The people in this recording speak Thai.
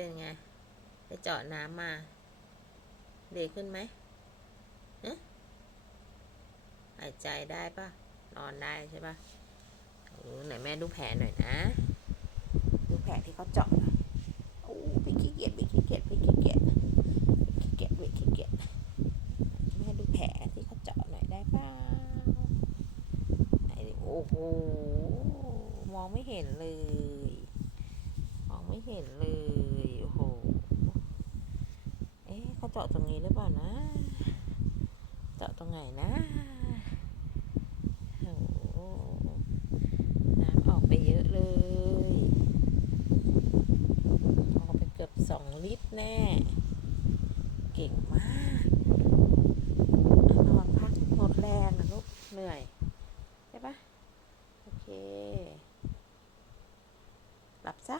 เป็นไง ไปเจาะน้ำมาดีขึ้นไหมฮะหายใจได้ปะนอนได้ใช่ปะโอ้ไหนแม่ดูแผลหน่อยนะ ดูแผลที่เขาเจาะน่อยโอ้พี่ขี้เกียจพี่ขี้เกียจพี่ขี้เกียจพี่ขี้เกียจพี่ขี้เกียจแม่ดูแผลที่เขาเจาะหน่อยได้ปะไหนโอ้โหมองไม่เห็นเลย มองไม่เห็นเลย เจาะตรงนี้หรือเปล่านะ เจาะตรงไหนนะน้ำออกไปเยอะเลย ออกไปเกือบสองลิตรแน่ เก่งมากนอนพักหมดแรงนะลูก เหนื่อยใช่ปะโอเค หลับซะ